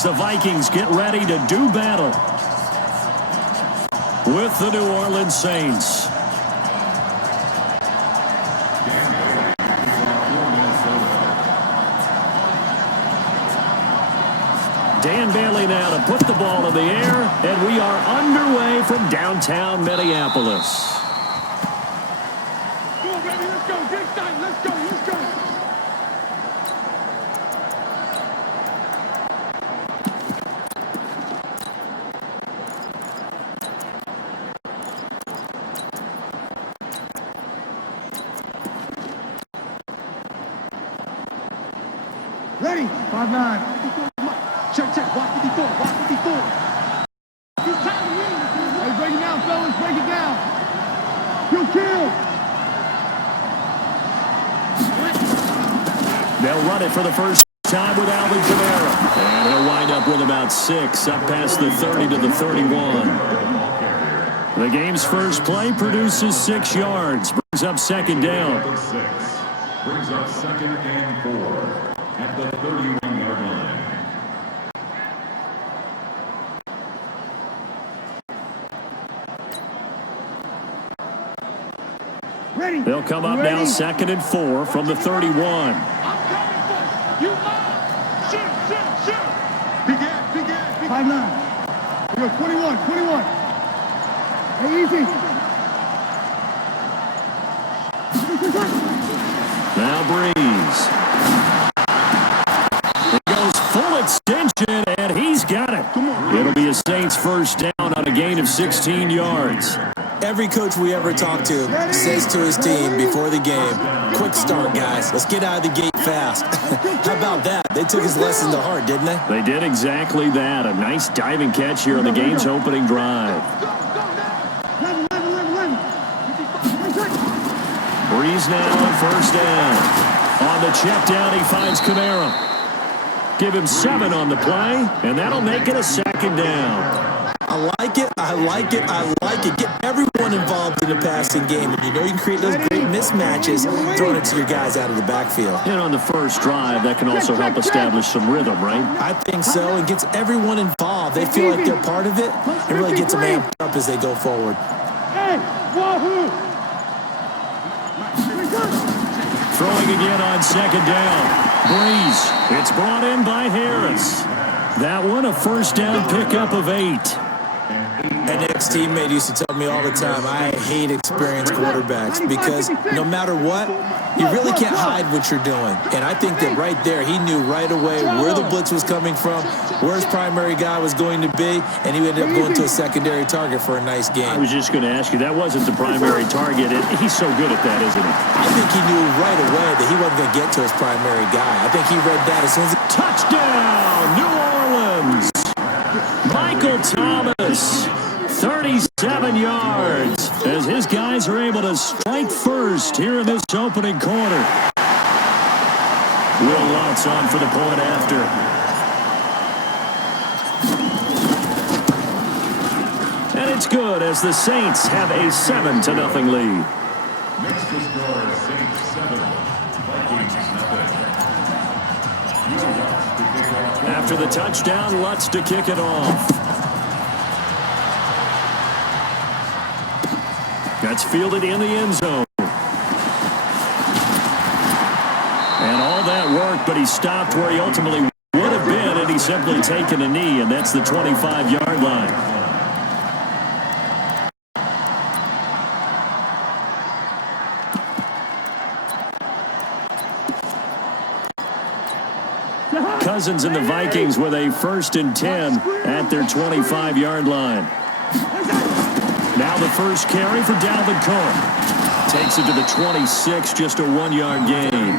as the Vikings get ready to do battle with the New Orleans Saints. Dan Bailey now to put the ball in the air, and we are underway from downtown Minneapolis. Go, baby, let's go. Get excited. Let's go. Let's go. Ready? 5-9. Check, check. Walk 54. Walk 54. It's time to win. Hey, break it down, fellas. Break it down. You kill. They'll run it for the first time with Alvin Kamara. And he'll wind up with about 6, up past the 30 to the 31. The game's first play produces 6 yards. Brings up second down. Brings up 2nd and 4 at the 31-yard line. Ready. They'll come up now 2nd and 4 from the 31. I'm coming for you. You mine. Shoot, shoot, shoot. Begin. 5-9. We go 21. Hey, easy. Now Breeze. It goes full extension, and he's got it. It'll be a Saints first down on a gain of 16 yards. Every coach we ever talk to says to his team before the game, quick start, guys. Let's get out of the gate fast. How about that? They took his lesson to heart, didn't they? They did exactly that. A nice diving catch here on the game's opening drive. Breeze now on first down. On the check down, he finds Kamara. Give him 7 on the play, and that'll make it a second down. I like it. Get everyone involved in the passing game. And you know you can create those great mismatches throwing it to your guys out of the backfield. And on the first drive, that can also help establish some rhythm, right? I think so. It gets everyone involved. They feel like they're part of it. It really gets them amped up as they go forward. Hey, wahoo! Throwing again on second down. Breeze. It's brought in by Harris. That one a first down pickup of 8. An ex-teammate used to tell me all the time, I hate experienced quarterbacks because no matter what, you really can't hide what you're doing. And I think that right there, he knew right away where the blitz was coming from, where his primary guy was going to be, and he ended up going to a secondary target for a nice game. I was just going to ask you, that wasn't the primary target. He's so good at that, isn't he? I think he knew right away that he wasn't going to get to his primary guy. I think he read that as soon as touchdown, New Orleans! Michael Thomas, 37 yards, as his guys are able to strike first here in this opening quarter. Will Lutz on for the point after. And it's good as the Saints have a 7-0 lead. Next to score, Saints 7, Vikings 0. After the touchdown, Lutz to kick it off. That's fielded in the end zone. And all that work, but he stopped where he ultimately would have been, and he's simply taken a knee, and that's the 25-yard line. Cousins and the Vikings with a 1st and 10 at their 25-yard line. Now the first carry for Dalvin Cook. Takes it to the 26, just a 1-yard gain.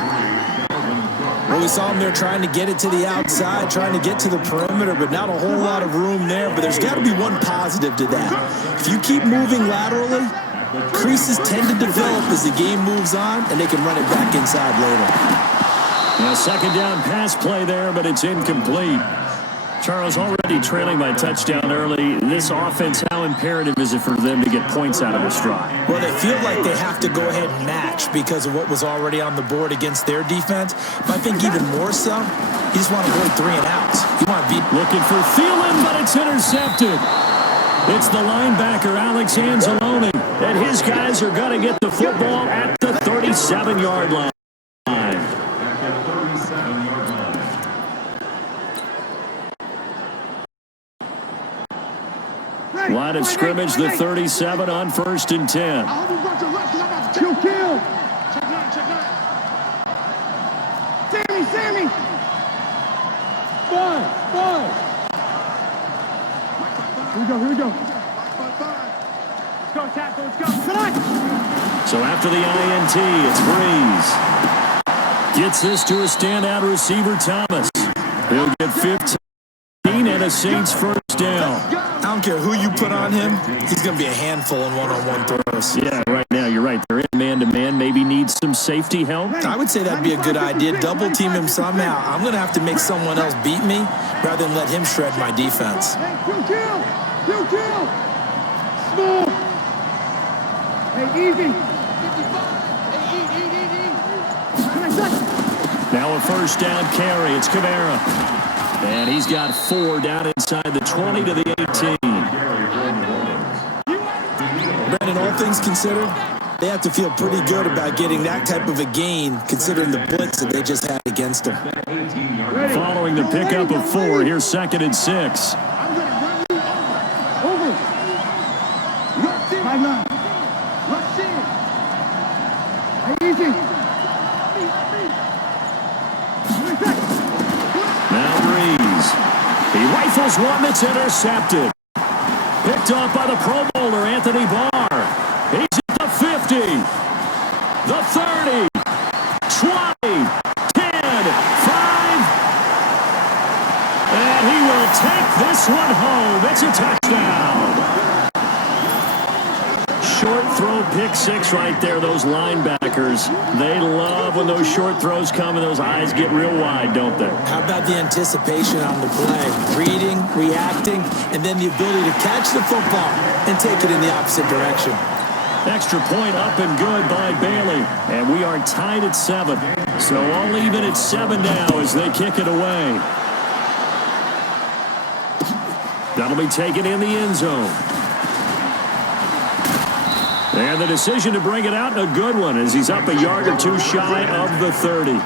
Well, we saw him there trying to get it to the outside, trying to get to the perimeter, but not a whole lot of room there. But there's got to be one positive to that. If you keep moving laterally, creases tend to develop as the game moves on, and they can run it back inside later. A second down pass play there, but it's incomplete. Charles, already trailing by touchdown early. This offense, how imperative is it for them to get points out of this drive? Well, they feel like they have to go ahead and match because of what was already on the board against their defense. But I think even more so, You just want to avoid 3 and outs. You want to be looking for Thielen, but it's intercepted. It's the linebacker, Alex Anzalone, and his guys are going to get the football at the 37-yard line. Line of scrimmage, the 37 on 1st and 10. Kill. Sammy. 5. Here we go. Let's go, tackle, let's go. So after the INT, it's Breeze. Gets this to a standout receiver, Thomas. He'll get 15 and a Saints first down. I don't care who you put on him, he's going to be a handful in one-on-one throws. Yeah, right now, you're right. They're in man-to-man. Maybe needs some safety help. I would say that'd be a good idea. Double team him somehow. I'm going to have to make someone else beat me rather than let him shred my defense. Kill. Small. Hey, easy. Now a first down carry. It's Kamara. And he's got 4 down inside the 20 to the 18. Brandon, all things considered, they have to feel pretty good about getting that type of a gain considering the blitz that they just had against them. Following the pickup of 4, here's 2nd and 6. Over. Rush in. Hey, easy. Now Breeze. He rifles one that's intercepted. Picked off by the Pro Bowler, Anthony Barr. He's at the 50. The 30. 20. 10. 5. And he will take this one home. It's a touchdown. Short throw, pick 6 right there. Those linebackers, they love when those short throws come and those eyes get real wide, don't they? How about the anticipation on the play? Reading, reacting, and then the ability to catch the football and take it in the opposite direction. Extra point up and good by Bailey. And we are tied at 7. So all even at 7 now as they kick it away. That'll be taken in the end zone. And the decision to bring it out, a good one, as he's up a yard or 2 shy of the 30.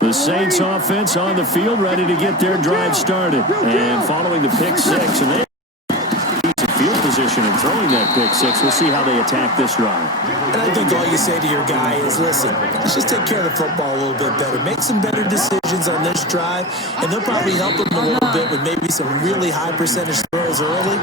The Saints offense on the field, ready to get their drive started. And following the pick 6, and they need some field position and throwing that pick 6. We'll see how they attack this drive. And I think all you say to your guy is, listen, let's just take care of the football a little bit better. Make some better decisions on this drive, and they'll probably help him a little bit with maybe some really high percentage throws early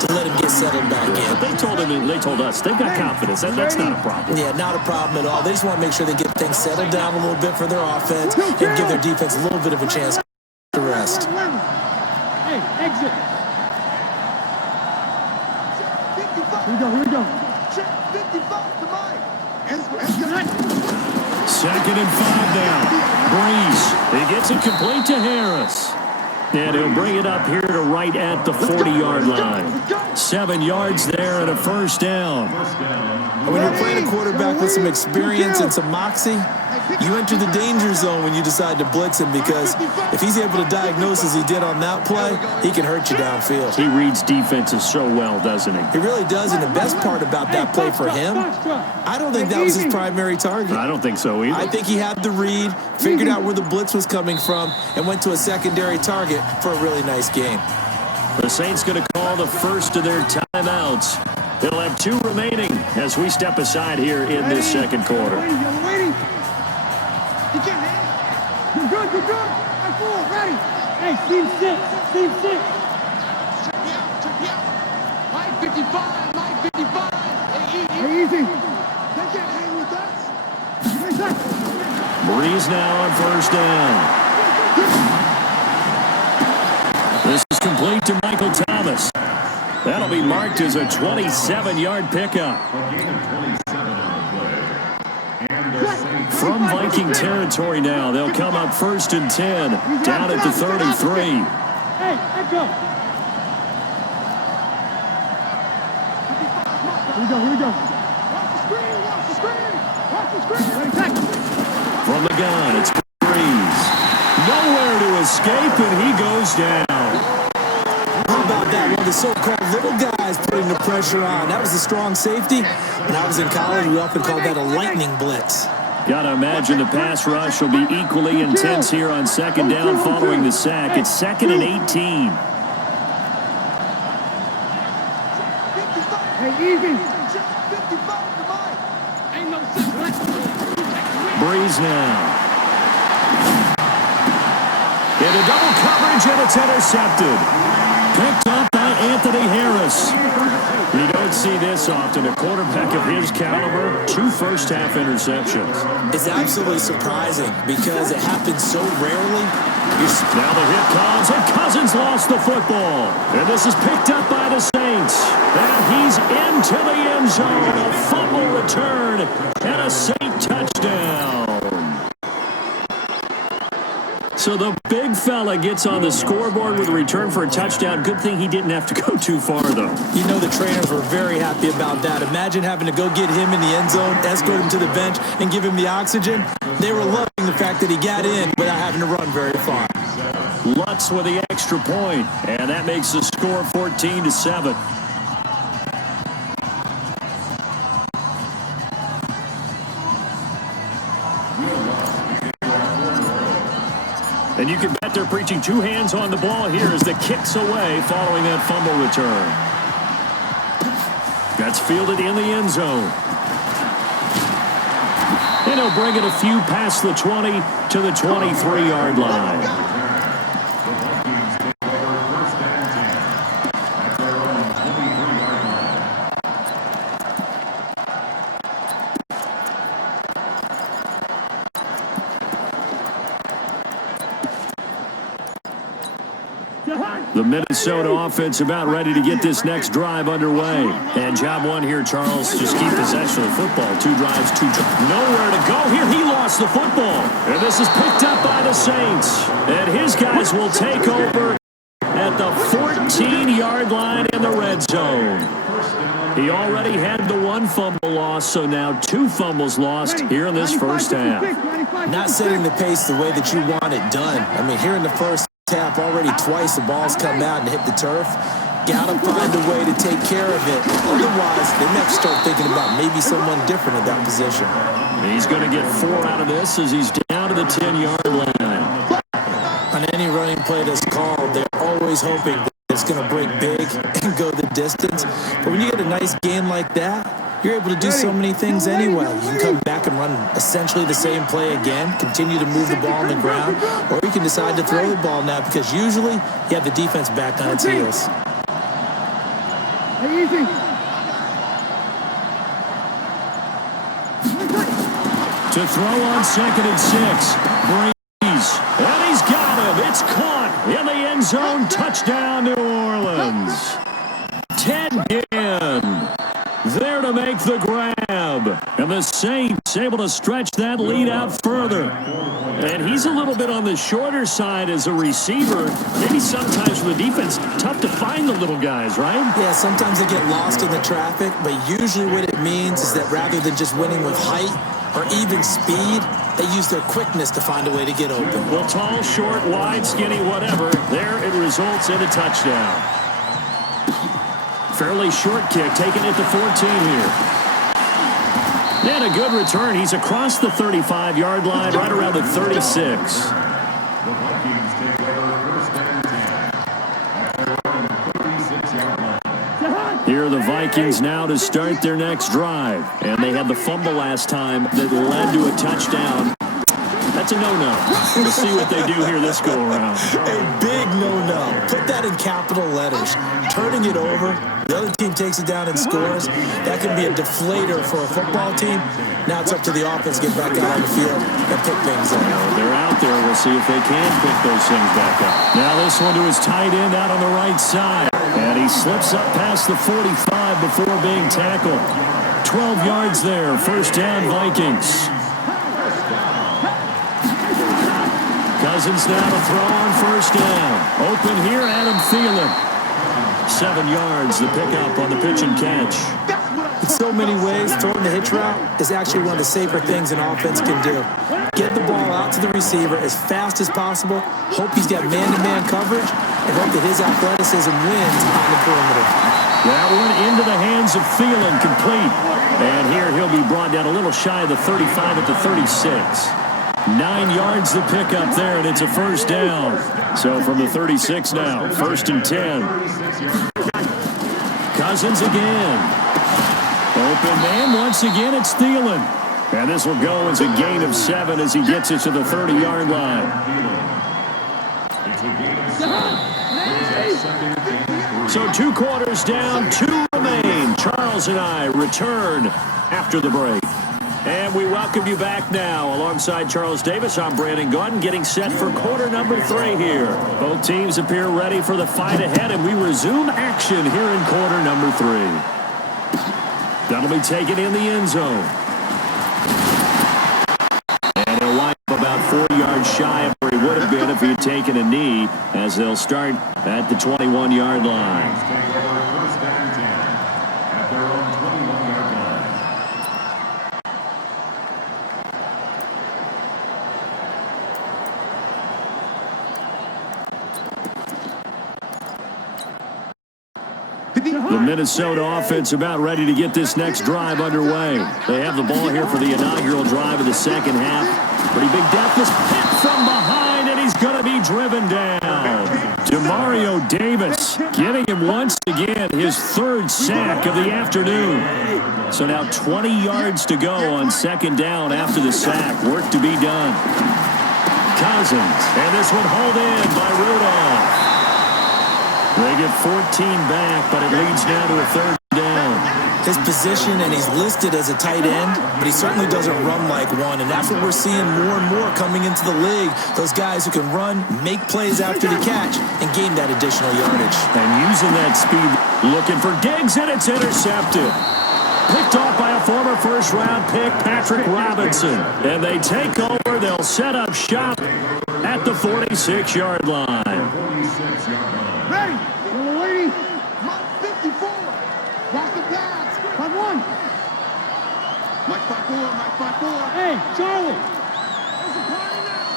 to let him get settled back in. They told him, and they told us, they've got confidence. That's not a problem. Yeah, not a problem at all. They just want to make sure they get things settled down a little bit for their offense and give their defense a little bit of a chance to rest. Hey, exit. Here we go. Check 55 to mine. 2nd and 5 now. Breeze. He gets it complete to Harris. And he'll bring it up here to right at the 40-yard line. 7 yards there and a first down. When you're playing a quarterback with some experience and some moxie, you enter the danger zone when you decide to blitz him, because if he's able to diagnose as he did on that play, he can hurt you downfield. He reads defenses so well, doesn't he? He really does, and the best part about that play for him, I don't think that was his primary target. I don't think so either. I think he had the read, figured out where the blitz was coming from, and went to a secondary target for a really nice game. The Saints going to call the first of their timeouts. They'll have 2 remaining as we step aside here in this second quarter. You're good. I'm full, ready. Hey, team 6. Check me out. Line 55. Hey, easy. They can't hang with us. Breeze now on first down. This is complete to Michael Thomas. That'll be marked as a 27-yard pickup. From Viking territory now, they'll come up 1st and 10, down at the 33. Hey, let go. Here we go. Watch the screen. Watch the screen. Watch the screen. Ready, tackle. From the gun, it's Breeze. Nowhere to escape, and he goes down. How about that? One of the so-called little guys putting the pressure on. That was a strong safety. When I was in college, we often called that a lightning blitz. Got to imagine the pass rush will be equally intense here on second down following the sack. It's 2nd and 18. Hey, easy. Breeze now. Into double coverage, and it's intercepted. Picked up by Anthony Harris. You don't see this often. A quarterback of his caliber, 2 first-half interceptions. It's absolutely surprising because it happens so rarely. Now the hit comes, and Cousins lost the football. And this is picked up by the Saints. And he's into the end zone. A fumble return and a Saint touchdown. So the big fella gets on the scoreboard with a return for a touchdown. Good thing he didn't have to go too far, though. You know the trainers were very happy about that. Imagine having to go get him in the end zone, escort him to the bench, and give him the oxygen. They were loving the fact that he got in without having to run very far. Lutz with the extra point, and that makes the score 14-7. And you can bet they're preaching 2 hands on the ball here as the kick's away following that fumble return. That's fielded in the end zone. And he'll bring it a few past the 20 to the 23-yard line. The Minnesota offense about ready to get this next drive underway. And job one here, Charles, just keep possession of the football. 2 drives, 2 drives. Nowhere to go here. He lost the football. And this is picked up by the Saints. And his guys will take over at the 14-yard line in the red zone. He already had the 1 fumble loss, so now 2 fumbles lost here in this first half. Not setting the pace the way that you want it done. I mean, here in the first half, already twice the ball's come out and hit the turf. Gotta find a way to take care of it. Otherwise, they may have to start thinking about maybe someone different at that position. He's going to get 4 out of this as he's down to the 10-yard line. On any running play that's called, they're always hoping that it's going to break big and go the distance. But when you get a nice gain like that, you're able to do so many things anyway. You can come back and run essentially the same play again, continue to move the ball on the ground, or you can decide to throw the ball now because usually you have the defense back on its heels. Hey, easy. To throw on 2nd and 6. Breeze. And he's got him. It's caught in the end zone. Touchdown, New Orleans. Ted Ginn there to make the grab. And the Saints able to stretch that lead out further. And he's a little bit on the shorter side as a receiver. Maybe sometimes for the defense, tough to find the little guys, right? Yeah, sometimes they get lost in the traffic, but usually what it means is that rather than just winning with height or even speed, they use their quickness to find a way to get open. Well, tall, short, wide, skinny, whatever, there it results in a touchdown. Fairly short kick, taken at the 14 here. And a good return. He's across the 35-yard line, right around the 36. Here are the Vikings now to start their next drive. And they had the fumble last time that led to a touchdown. That's a no-no. We'll see what they do here this go-around. A big no-no. Put that in capital letters. Turning it over, the other team takes it down and scores. That can be a deflator for a football team. Now it's up to the offense to get back out on the field and pick things up. They're out there. We'll see if they can pick those things back up. Now this one to his tight end out on the right side. And he slips up past the 45 before being tackled. 12 yards there. First down, Vikings. Cousins now to throw on first down. Open here, Adam Thielen. 7 yards, the pickup on the pitch and catch. so many ways, throwing the hitch route is actually one of the safer things an offense can do. Get the ball out to the receiver as fast as possible, hope he's got man-to-man coverage, and hope that his athleticism wins on the perimeter. That one into the hands of Thielen, complete. And here he'll be brought down a little shy of the 35 at the 36. 9 yards to pick up there, and it's a first down. So from the 36 now, 1st and 10. Cousins again. Open man once again, it's Thielen. And this will go as a gain of 7 as he gets it to the 30-yard line. So 2 quarters down, 2 remain. Charles and I return after the break. And we welcome you back now. Alongside Charles Davis, I'm Brandon Gaudin, getting set for quarter number 3 here. Both teams appear ready for the fight ahead, and we resume action here in quarter number 3. That'll be taken in the end zone. And he'll wind up about 4 yards shy of where he would have been if he had taken a knee, as they'll start at the 21-yard line. The Minnesota offense about ready to get this next drive underway. They have the ball here for the inaugural drive of the second half. Pretty big deficit, hit from behind, and he's going to be driven down. Demario Davis getting him once again his 3rd sack of the afternoon. So now 20 yards to go on second down after the sack. Work to be done. Cousins, and this one hauled in by Rudolph. They get 14 back, but it leads now to a 3rd down. His position, and he's listed as a tight end, but he certainly doesn't run like one, and that's what we're seeing more and more coming into the league. Those guys who can run, make plays after the catch, and gain that additional yardage. And using that speed, looking for Diggs, and it's intercepted. Picked off by a former first-round pick, Patrick Robinson. And they take over. They'll set up shop at the 46-yard line. Ready. Little lady. Mike 54. Watch the pass. 5-1. Mike 5-4. Mike 5-4. Hey, Charlie. There's a party now.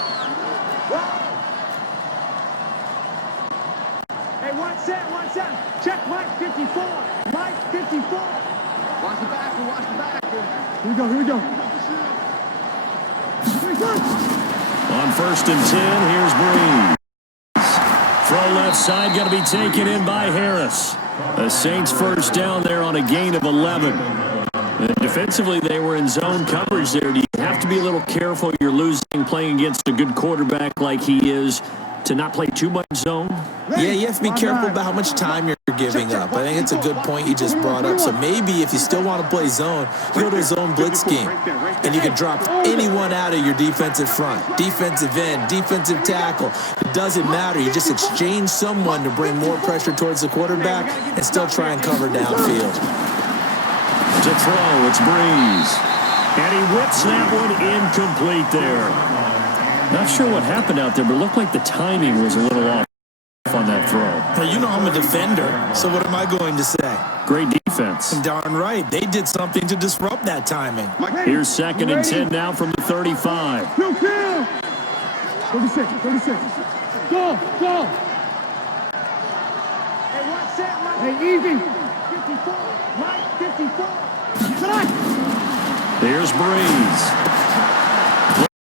Hey, one set. Check Mike 54. Mike 54. Watch the back. Watch the back. Here we go. On 1st and 10, here's Breeze. Throw left side, going to be taken in by Harris. The Saints first down there on a gain of 11. And defensively, they were in zone coverage there. Do you have to be a little careful? You're losing playing against a good quarterback like he is to not play too much zone? Yeah, you have to be careful about how much time you're giving up. I think it's a good point you just brought up. So maybe if you still want to play zone, you go to a zone blitz scheme, and you can drop anyone out of your defensive front, defensive end, defensive tackle. It doesn't matter. You just exchange someone to bring more pressure towards the quarterback and still try and cover downfield. To throw, it's Breeze. And he whips that one incomplete there. Not sure what happened out there, but it looked like the timing was a little off on that throw. Well, you know I'm a defender, so what am I going to say? Great defense. Darn right. They did something to disrupt that timing. Here's 2nd and 10 now from the 35. 36. Go. Hey, one set, Mike. Hey, easy. 54. Mike 54. Here's Breeze.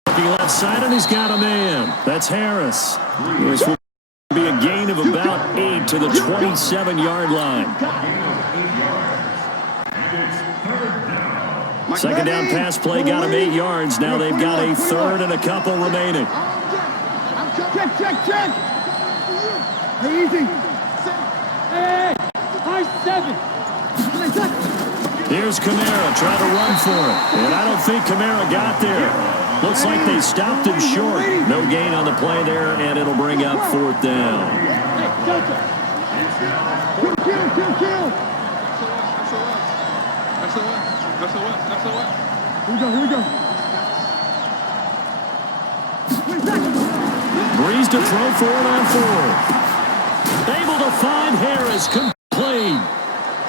Looking left side, and he's got a man. That's Harris. This will be a gain of about 8 to the 27-yard line. Second down pass play got him 8 yards. Now they've got a 3rd and a couple remaining. Check. Hey, easy. Hey, high 7. Here's Kamara trying to run for it. And I don't think Kamara got there. Looks like they stopped him short. No gain on the play there, and it'll bring up 4th down. Kill. Here we go. Breeze to throw for it on 4th. Able to find Harris complete.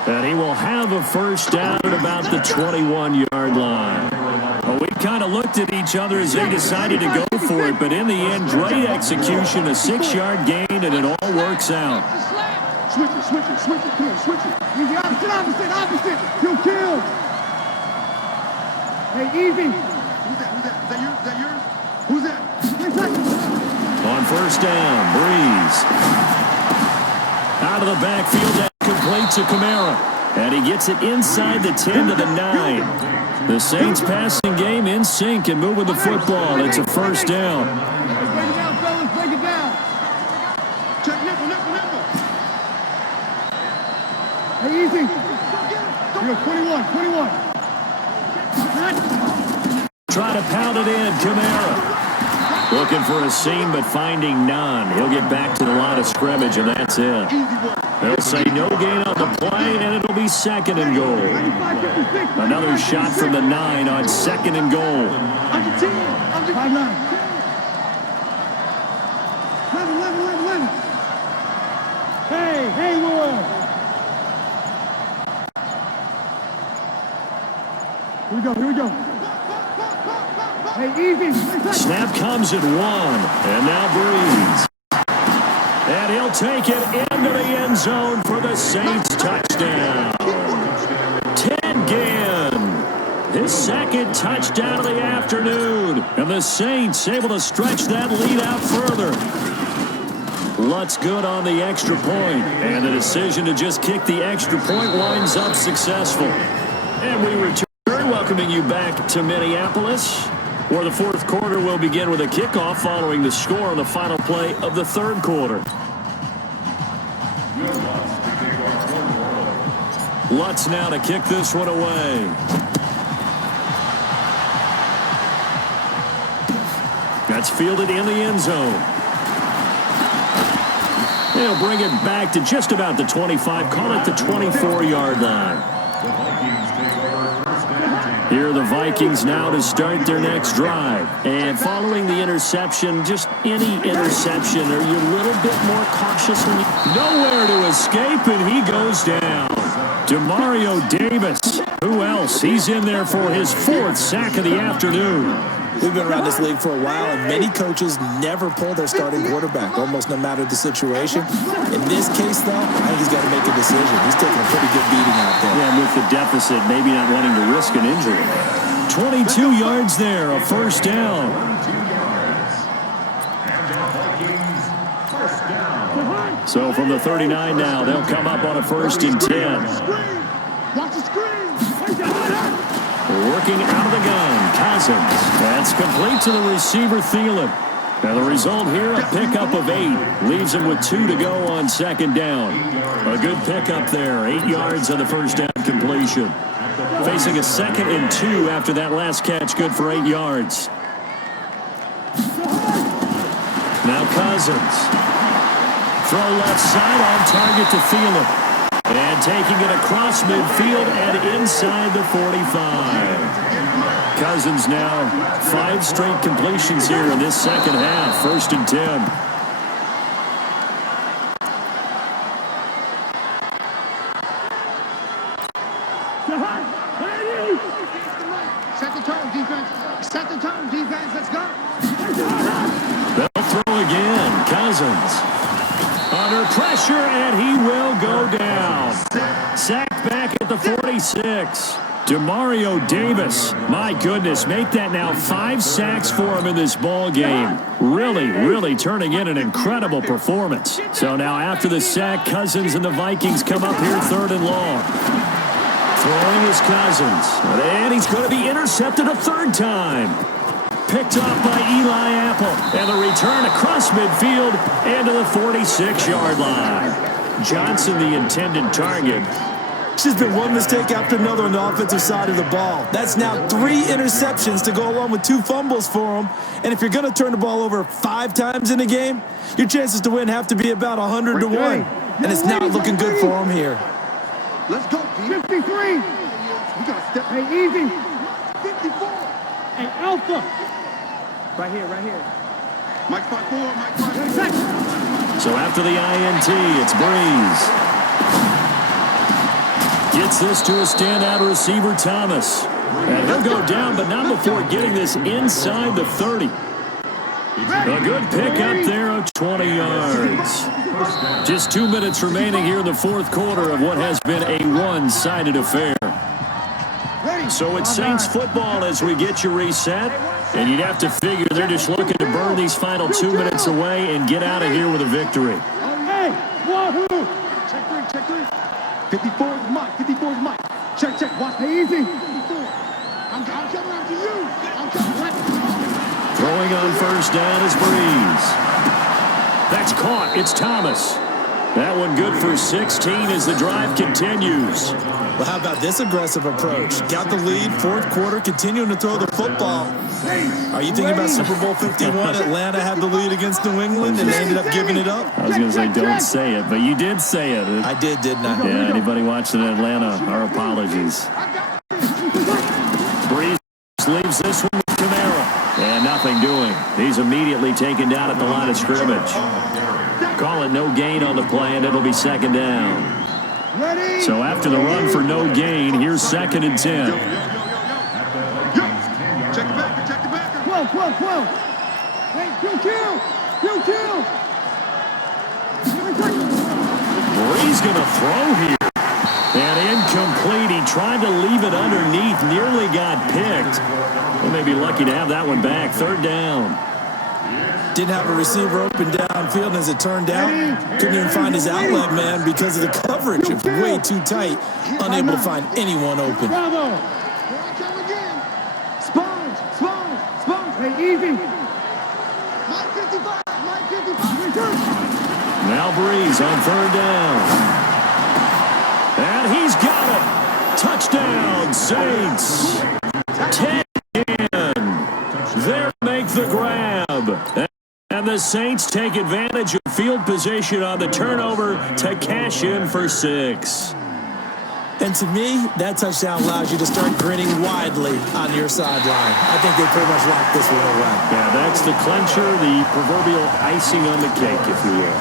And he will have a first down at about the 21-yard line. Well, we kind of looked at each other as they decided to go for it, but in the end, great execution, a 6-yard gain, and it all works out. Switch it, come on, switch it. Easy, opposite. You'll kill. Hey, easy. Who's that? Is that yours? Who's that? On first down, Breeze. Out of the backfield, that complete to Kamara. And he gets it inside the 10 to the 9. The Saints passing game in sync and moving the football. It's a first down. Break it down, fellas, break it down. Check nipple. Hey, easy. You're 21. Try to pound it in, Kamara. Looking for a seam, but finding none. He'll get back to the line of scrimmage, and that's it. They'll say no gain on the play, and it'll be second and goal. Another shot from the 9 on second and goal. 11. Hey, Lord. Here we go. Hey, easy. Snap comes at 1, and now Breeze. And he'll take it into the end zone for the Saints touchdown. Ted Ginn, his second touchdown of the afternoon. And the Saints able to stretch that lead out further. Lutz good on the extra point, and the decision to just kick the extra point winds up successful. And we return, welcoming you back to Minneapolis, where the fourth quarter will begin with a kickoff following the score on the final play of the third quarter. Lutz now to kick this one away. That's fielded in the end zone. They'll bring it back to just about the 25, call it the 24-yard line. Here are the Vikings now to start their next drive. And following the interception, just any interception, are you a little bit more cautious? Nowhere to escape, and he goes down. Demario Davis. Who else? He's in there for his 4th sack of the afternoon. We've been around this league for a while, and many coaches never pull their starting quarterback, almost no matter the situation. In this case, though, I think he's got to make a decision. He's taking a pretty good beating out there. Yeah, with the deficit, maybe not wanting to risk an injury. 22 yards there, a first down. So from the 39 now, they'll come up on a 1st and 10. Watch the screen. Working out of the gun, Cousins. That's complete to the receiver, Thielen. Now the result here, a pickup of 8. Leaves him with 2 to go on second down. A good pickup there, 8 yards on the first down completion. Facing a 2nd and 2 after that last catch, good for 8 yards. Now Cousins. Throw left side on target to Thielen. And taking it across midfield and inside the 45. Cousins now 5 straight completions here in this second half. 1st and 10. Set the tone, defense. Let's go. They'll throw again. Cousins. Under pressure, and he will go down. Sacked back at the 46. Demario Davis. My goodness, make that now 5 sacks for him in this ball game. Really turning in an incredible performance. So now after the sack, Cousins and the Vikings come up here 3rd and long. Throwing is Cousins. And he's going to be intercepted a 3rd time. Picked off by Eli Apple. And the return across midfield and to the 46-yard line. Johnson, the intended target. It's just been one mistake after another on the offensive side of the ball. That's now 3 interceptions to go along with 2 fumbles for him. And if you're going to turn the ball over 5 times in a game, your chances to win have to be about 100 to 1. And it's not looking good for him here. Let's go, 53. We got to step. Hey, easy. 54. Hey, Alpha. Right here. Mike 5-4. So after the INT, it's Breeze. Gets this to a standout receiver, Thomas. And he'll go down, but not before getting this inside the 30. A good pick up there of 20 yards. Just 2 minutes remaining here in the fourth quarter of what has been a one-sided affair. So it's Saints football as we get you reset. And you'd have to figure they're just looking to burn these final 2 minutes away and get out of here with a victory. Hey, wahoo! Check 3. 54 is Mike. 54 is Mike. Check. Watch. Hey, easy. 54. I'm coming after you. I'm coming. Throwing on first down is Breeze. That's caught. It's Thomas. That one good for 16 as the drive continues. Well, how about this aggressive approach? Got the lead, fourth quarter, continuing to throw the football. Are you thinking about Super Bowl 51? Atlanta had the lead against New England, and they ended up giving it up? I was going to say, don't say it, but you did say it. I did, didn't I? Yeah, anybody watching in Atlanta, our apologies. Breeze leaves this one with Kamara. And nothing doing. He's immediately taken down at the line of scrimmage. Call it no gain on the play, and it'll be second down. So after the run for no gain, here's 2nd and 10. Check the back. 12. Hey, kill. Breeze going to throw here. And incomplete. He tried to leave it underneath. Nearly got picked. Well, may be lucky to have that one back. 3rd down. Didn't have a receiver open downfield, and as it turned out, couldn't even find his outlet man because of the coverage. It was way too tight, unable to find anyone open. Bravo. Here I come again. Sponge. Hey, easy. Mike 55. Return. Now Breeze on 3rd down. And he's got it. Touchdown, Saints. 10 in. There make the grab. And the Saints take advantage of field position on the turnover to cash in for 6. And to me, that touchdown allows you to start grinning widely on your sideline. I think they pretty much locked this one away. Yeah, that's the clincher, the proverbial icing on the cake, if you will.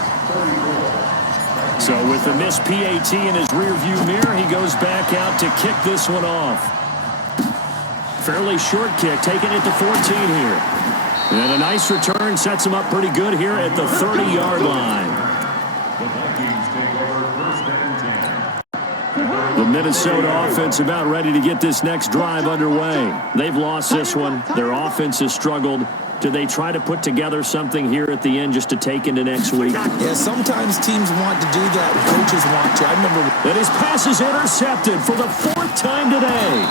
So with the missed PAT in his rearview mirror, he goes back out to kick this one off. Fairly short kick, taking it to 14 here. And a nice return sets him up pretty good here at the 30-yard line. The Vikings take over 1st and 10. The Minnesota offense about ready to get this next drive underway. They've lost this one. Their offense has struggled. Do they try to put together something here at the end just to take into next week? Yeah, sometimes teams want to do that. Coaches want to. I remember. And his pass is intercepted for the 4th time today.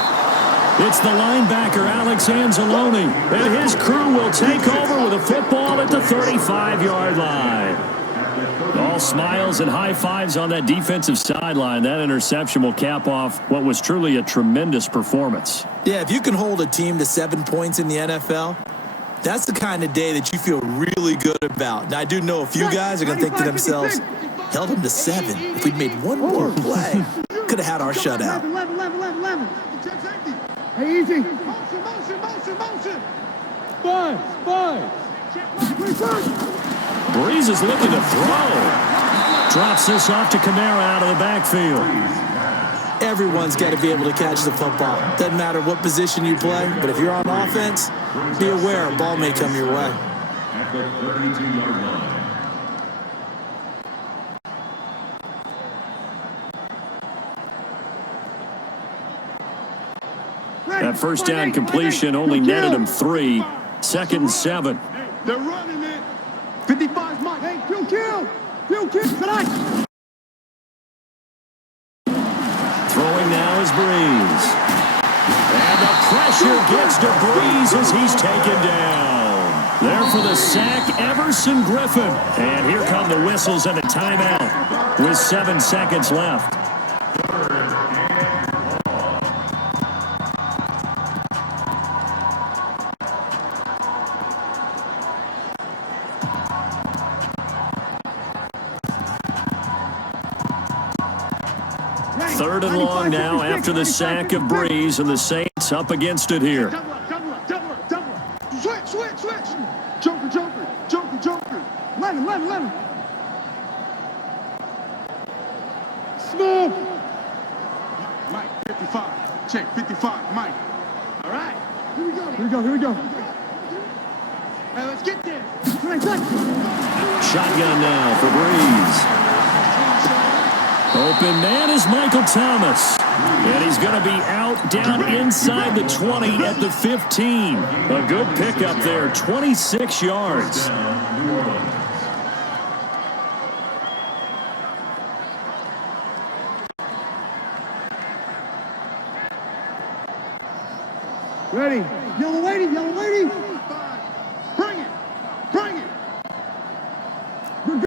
It's the linebacker, Alex Anzalone, and his crew will take over with a football at the 35-yard line. All smiles and high fives on that defensive sideline. That interception will cap off what was truly a tremendous performance. Yeah, if you can hold a team to 7 points in the NFL, that's the kind of day that you feel really good about. And I do know a few guys are going to think to themselves, held them to 7. If we'd made one more play, could have had our shutout. 11. Hey, easy. Motion. Five. Breeze is looking to throw. Drops this off to Kamara out of the backfield. Everyone's got to be able to catch the football. Doesn't matter what position you play, but if you're on offense, be aware a ball may come your way. At the 32-yard line. That first down completion only netted him 3. 2nd and 7. They're running it. 55 Mike. Hey, kill. Throwing now is Breeze. And the pressure gets to Breeze as he's taken down. There for the sack, Everson Griffin. And here come the whistles and a timeout with 7 seconds left. Third and long now after the sack of Breeze, and the Saints up against it here. Double. Switch. Joker. Let him. Smith. 55. Check, 55, Mike. All right. Here we go. Here we go. Here we go. Hey, let's get this. Shotgun now for Breeze. Open man is Michael Thomas. And he's going to be out down inside the 20 at the 15. A good pickup there, 26 yards. Ready. Yellow lady, yellow lady. Bring it. Bring it. We're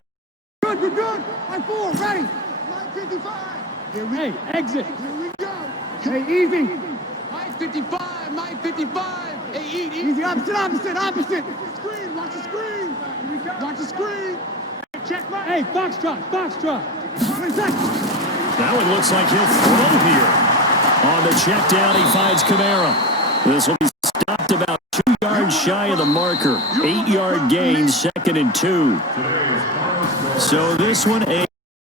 good. We're good. Line 4, ready. Line 55. Hey, exit. Here we go. Hey, easy. Line 55, line 55. Hey, easy. Opposite. Screen, watch the screen. Here we go. Watch the screen. Hey, check right. Hey, foxtrot. Now it looks like he'll throw here. On the check down, he finds Kamara. This will be stopped about 2 yards shy of the marker. 8-yard gain, 2nd and 2. So this one, a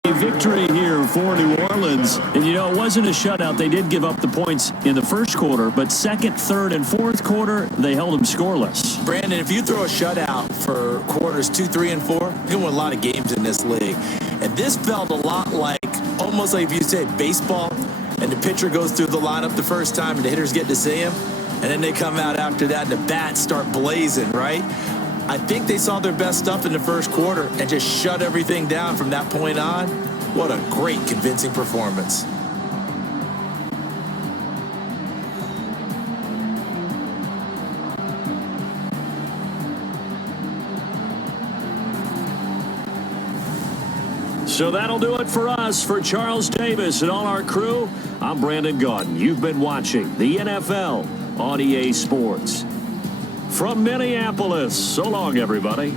victory here for New Orleans. And, you know, it wasn't a shutout. They did give up the points in the first quarter, but second, third, and fourth quarter, they held them scoreless. Brandon, if you throw a shutout for quarters 2, 3, and 4, you're going to win a lot of games in this league. And this felt a lot like, almost like if you said baseball, and the pitcher goes through the lineup the first time and the hitters get to see him, and then they come out after that and the bats start blazing, right? I think they saw their best stuff in the first quarter and just shut everything down from that point on. What a great, convincing performance. So that'll do it for us. For Charles Davis and all our crew, I'm Brandon Gaudin. You've been watching the NFL on EA Sports. From Minneapolis, so long, everybody.